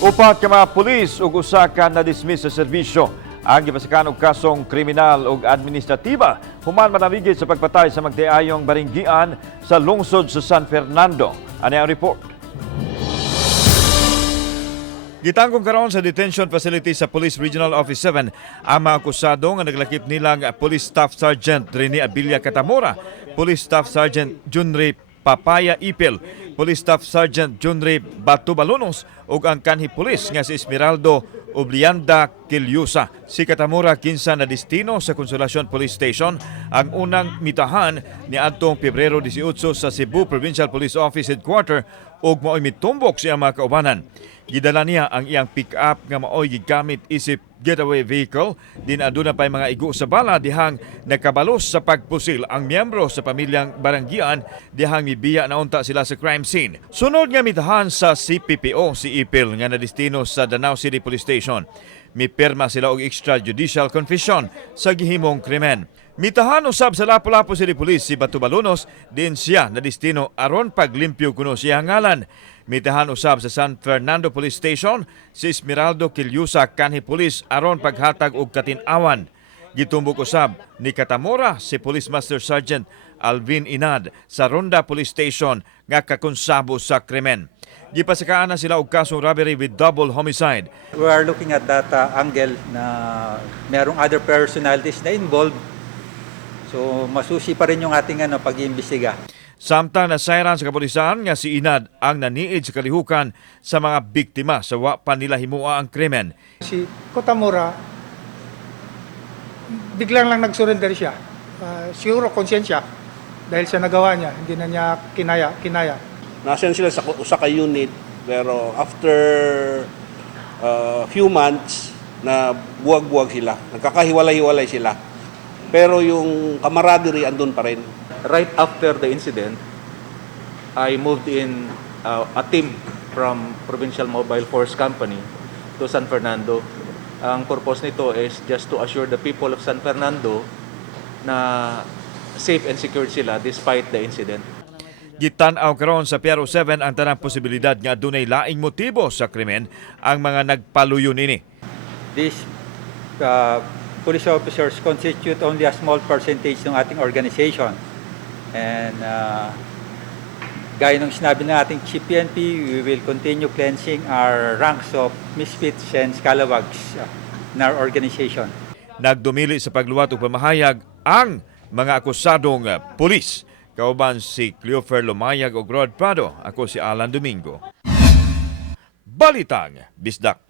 Upat ka mga pulis ug usa ka na-dismiss sa serbisyo ang gipasakan og kasong kriminal ug administratiba human manamigit sa pagpatay sa magtiayong baranggian sa lungsod sa San Fernando. Ani ang report. Gitanggong karon sa detention facility sa Police Regional Office 7 ang mga akusado nga naglakip nilang Police Staff Sergeant Rene Abilia Catamora, Police Staff Sergeant Junri Papaya Ipil, Police Staff Sergeant Junri Batu Balonos ug ang kanhi pulis nga si Esmeraldo Oblianda Kilyusa. Si Catamora kinsa na destino sa Consolacion Police Station ang unang mitahan ni adtong Pebrero 18 sa Cebu Provincial Police Office Headquarter ug mao'y mitumbok siya mga kaubanan. Gidala niya ang iyang pick-up nga mao'y gigamit isip getaway vehicle. Din aduna pay mga igo sa bala dihang nakabalos sa pagpusil ang miyembro sa pamilyang baranggian dihang mibiya na unta sila sa crime scene. Sunod nga mitahan sa CPPO si Ipil nga nadestino sa Danao City Police Station. Mipirma sila og extrajudicial confession sa gihimong krimen. Mitahan usab sa Lapu-Lapu City Police si Batu Balonos, din siya na destino aron paglimpyo kuno siya ngalan. Mitahan usab sa San Fernando Police Station si Esmeraldo Kilyusa kanhi pulis aron paghatag og katin-awan. Gitumbok usab ni Catamora si Police Master Sergeant Alvin Inad sa Ronda Police Station nga kakonsabo sa krimen. Gipasakaan na sila og kasong robbery with double homicide. We are looking at that angle na merong other personalities na involved. So masusi pa rin yung ating pag-iimbestiga. Samtang nasayran sa kapulisan nga si Inad ang naniid sa kalihukan sa mga biktima sa wa pa nila himua ang krimen. Si Catamora, biglang lang nag-surrender siya. Siguro konsensya dahil sa nagawa niya, hindi na niya kinaya. Nasaan sila sa usa ka unit pero after few months na buwag-buwag sila, nagkakahiwalay-hiwalay sila. Pero yung camaraderie andun pa rin. Right after the incident, I moved in a team from Provincial Mobile Force Company to San Fernando. Ang purpose nito is just to assure the people of San Fernando na safe and secure sila despite the incident. Gitan-aw karon sa Piero 7 ang tanang posibilidad nga adunay laing motibo sa krimen ang mga nagpaluyo nini. These police officers constitute only a small percentage ng ating organization. And gaya ng sinabi ng ating Chief PNP, we will continue cleansing our ranks of misfits and scalawags in our organization. Nagdumili sa pagluwat ug pamahayag ang mga akusadong pulis. Kauban si Cleofer Lumayag ug Rod Prado. Ako si Alan Domingo. Balitang Bisdak.